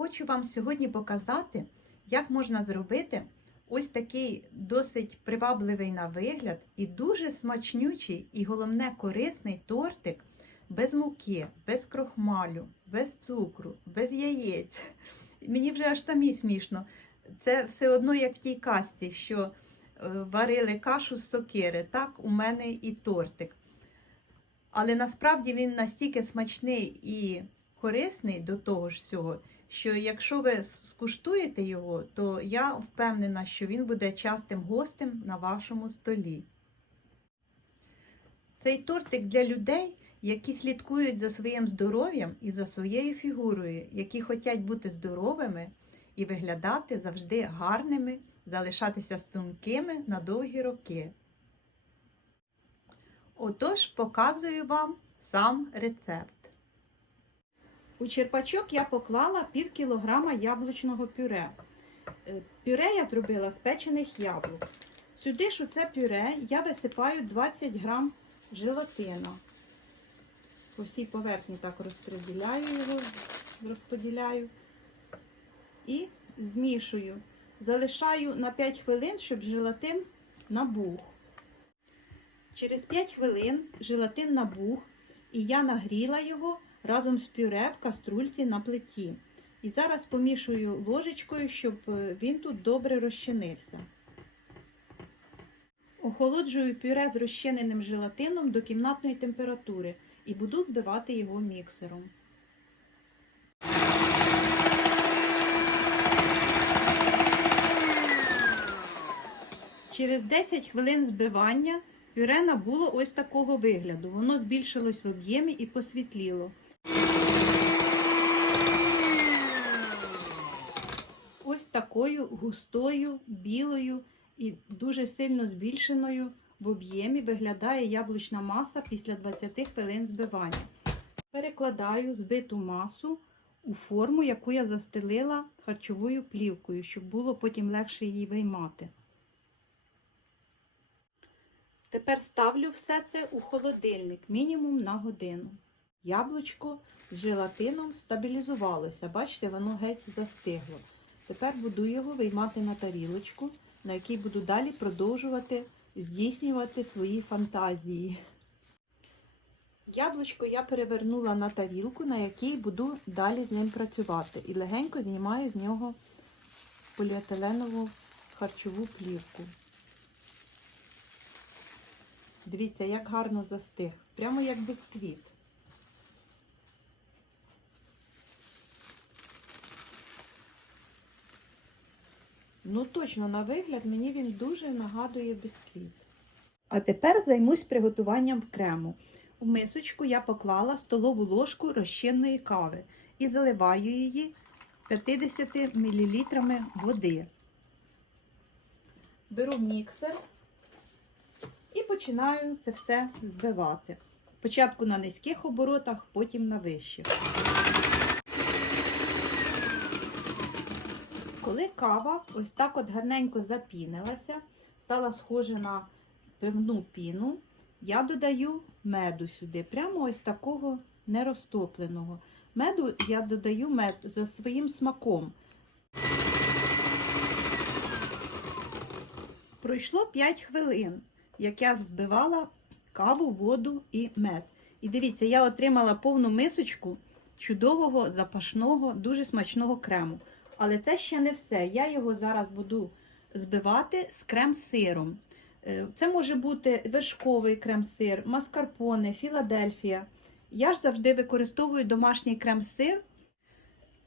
Хочу вам сьогодні показати, як можна зробити ось такий досить привабливий на вигляд і дуже смачнючий, і головне корисний тортик без муки, без крохмалю, без цукру, без яєць. Мені вже аж самі смішно. Це все одно як в тій касті, що е, варили кашу з сокири. Так, у мене і тортик. Але насправді він настільки смачний і корисний до того ж всього, що якщо ви скуштуєте його, то я впевнена, що він буде частим гостем на вашому столі. Цей тортик для людей, які слідкують за своїм здоров'ям і за своєю фігурою, які хочуть бути здоровими і виглядати завжди гарними, залишатися стрункими на довгі роки. Отож, показую вам сам рецепт. У черпачок я поклала пів кілограма яблучного пюре. Е, Пюре я зробила з печених яблук. Сюди ж у це пюре я висипаю 20 грам желатина. По всій поверхні так розподіляю його, розподіляю і змішую. Залишаю на 5 хвилин, щоб желатин набух. Через 5 хвилин желатин набух, і я нагріла його разом з пюре в каструльці на плиті. І зараз помішую ложечкою, щоб е, він тут добре розчинився. Охолоджую пюре з розчиненим желатином до кімнатної температури і буду збивати його міксером. Через 10 хвилин збивання пюре набуло ось такого вигляду. Воно збільшилось в об'ємі і посвітліло. Ось такою густою, білою і дуже сильно збільшеною в об'ємі виглядає яблучна маса після 20 хвилин збивання. Перекладаю збиту масу у форму, яку я застелила харчовою плівкою, щоб було потім легше її виймати. Тепер ставлю все це у холодильник мінімум на годину. Яблучко з желатином стабілізувалося. Бачите, воно геть застигло. Тепер буду його виймати на тарілочку, на якій буду далі продовжувати здійснювати свої фантазії. Яблучко я перевернула на тарілку, на якій буду далі з ним працювати. І легенько знімаю з нього поліетиленову харчову плівку. Дивіться, як гарно застиг. Прямо як бісквіт. Ну точно, на вигляд мені він дуже нагадує бісквіт. А тепер займусь приготуванням крему. У мисочку я поклала столову ложку розчинної кави і заливаю її 50 мл води. Беру міксер і починаю це все збивати. Спочатку на низьких оборотах, потім на вищих. Коли кава ось так от гарненько запінилася, стала схожа на пивну піну, я додаю меду сюди, прямо ось такого нерозтопленого. Меду я додаю мед за своїм смаком. Пройшло 5 хвилин, як я збивала каву, воду і мед. І дивіться, я отримала повну мисочку чудового, запашного, дуже смачного крему. Але це ще не все. Я його зараз буду збивати з крем-сиром. Е, Це може бути вершковий крем-сир, маскарпоне, Філадельфія. Я ж завжди використовую домашній крем-сир.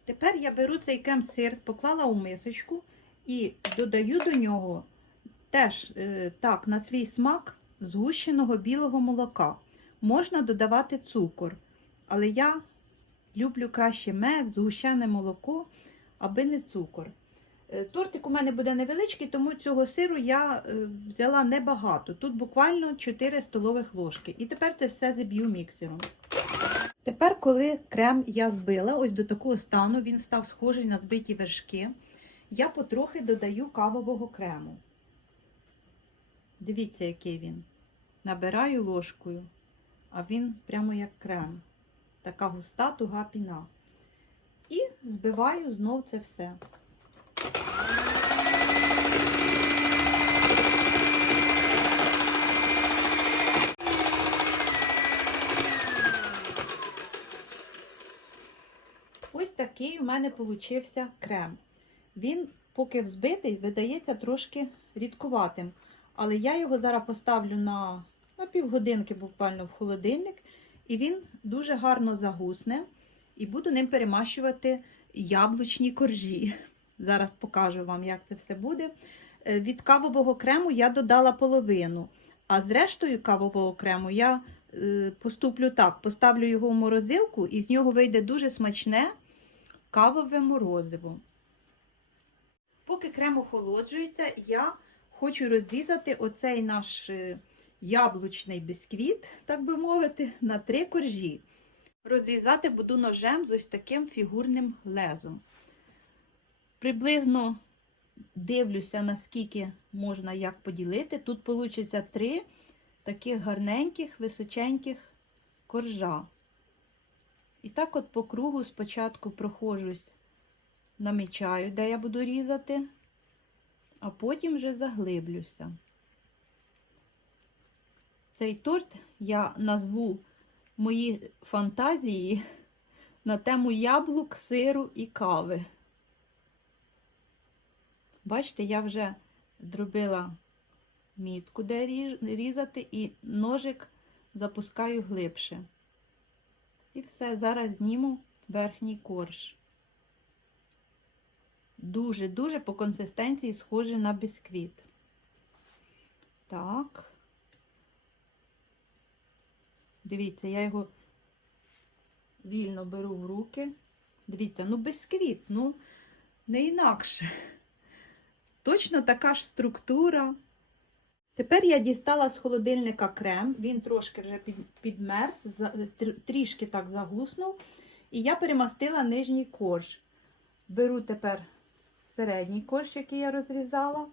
Тепер я беру цей крем-сир, поклала у мисочку і додаю до нього теж е, так, на свій смак згущеного білого молока. Можна додавати цукор, але я люблю краще мед, згущене молоко, аби не цукор. Е, Тортик у мене буде невеличкий, тому цього сиру я е, взяла небагато. Тут буквально 4 столових ложки. І тепер це все заб'ю міксером. Тепер, коли крем я збила, ось до такого стану, він став схожий на збиті вершки, я потрохи додаю кавового крему. Дивіться, який він. Набираю ложкою, а він прямо як крем. Така густа туга піна. І збиваю знов це все. Ось такий у мене получився крем. Він, поки взбитий, видається трошки рідкуватим. Але я його зараз поставлю на, на півгодинки буквально в холодильник, і він дуже гарно загусне. І буду ним перемащувати яблучні коржі. Зараз покажу вам, як це все буде. Е, Від кавового крему я додала половину, а з рештою кавового крему я е, поступлю так: поставлю його в морозилку, і з нього вийде дуже смачне кавове морозиво. Поки крем охолоджується, я хочу розрізати оцей наш е, яблучний бісквіт, так би мовити, на три коржі. Розрізати буду ножем з ось таким фігурним лезом. Приблизно дивлюся, наскільки можна як поділити. Тут вийде три таких гарненьких, височеньких коржа. І так от по кругу спочатку проходжусь, намічаю, де я буду різати, а потім вже заглиблюся. Цей торт я назву мої фантазії на тему яблук, сиру і кави. Бачите, я вже зробила мітку, де різати, і ножик запускаю глибше. І все, зараз зніму верхній корж. Дуже-дуже по консистенції схоже на бісквіт. Так. Дивіться, я його вільно беру в руки. Дивіться, ну бісквіт, ну не інакше. Точно така ж структура. Тепер я дістала з холодильника крем, він трошки вже підмерз, трішки так загуснув. І я перемастила нижній корж. Беру тепер середній корж, який я розрізала,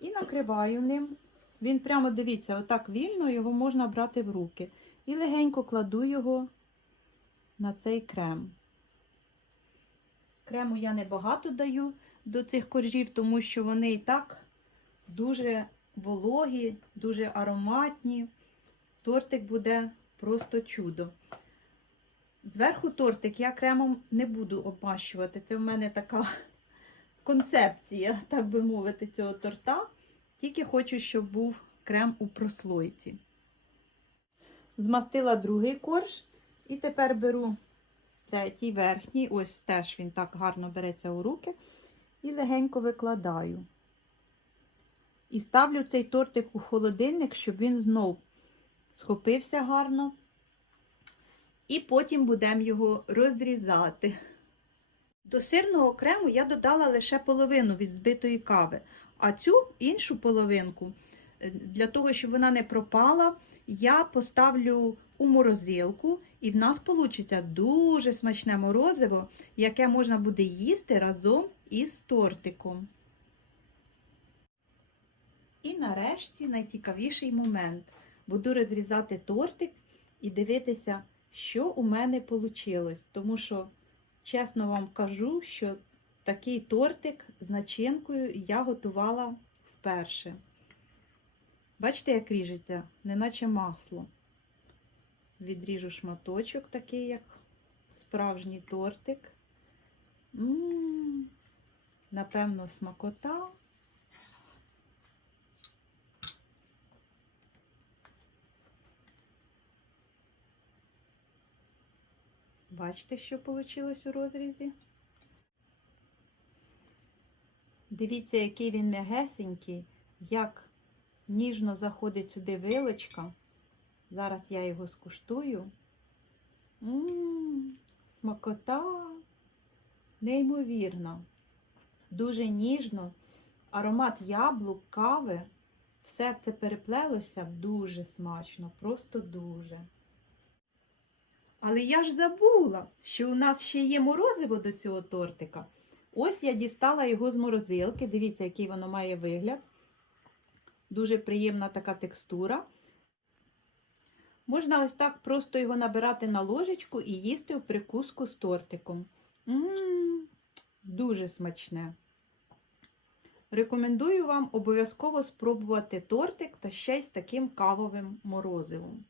і накриваю ним. Він прямо, дивіться, отак вільно його можна брати в руки. І легенько кладу його на цей крем. Крему я небагато даю до цих коржів, тому що вони і так дуже вологі, дуже ароматні. Тортик буде просто чудо. Зверху тортик я кремом не буду обмащувати. Це в мене така концепція, так би мовити, цього торта. Тільки хочу, щоб був крем у прослойці. Змастила другий корж, і тепер беру третій верхній, ось теж він так гарно береться у руки, і легенько викладаю. І ставлю цей тортик у холодильник, щоб він знов схопився гарно. І потім будемо його розрізати. До сирного крему я додала лише половину від збитої кави, а цю іншу половинку, для того, щоб вона не пропала, я поставлю у морозилку, і в нас вийде дуже смачне морозиво, яке можна буде їсти разом із тортиком. І нарешті найцікавіший момент. Буду розрізати тортик і дивитися, що у мене вийшло. Тому що, чесно вам кажу, що такий тортик з начинкою я готувала вперше. Бачите, як ріжеться, неначе масло. Відріжу шматочок, такий, як справжній тортик. М -м -м, напевно, смакота. Бачите, що вийшло у розрізі? Дивіться, який він м'ягесенький, як ніжно заходить сюди вилочка. Зараз я його скуштую. Ммм, смакота, неймовірна. Дуже ніжно, аромат яблук, кави. Все це переплелося дуже смачно, просто дуже. Але я ж забула, що у нас ще є морозиво до цього тортика. Ось я дістала його з морозилки. Дивіться, який воно має вигляд. Дуже приємна така текстура. Можна ось так просто його набирати на ложечку і їсти в прикуску з тортиком. М -м -м, дуже смачне. Рекомендую вам обов'язково спробувати тортик та ще й з таким кавовим морозивом.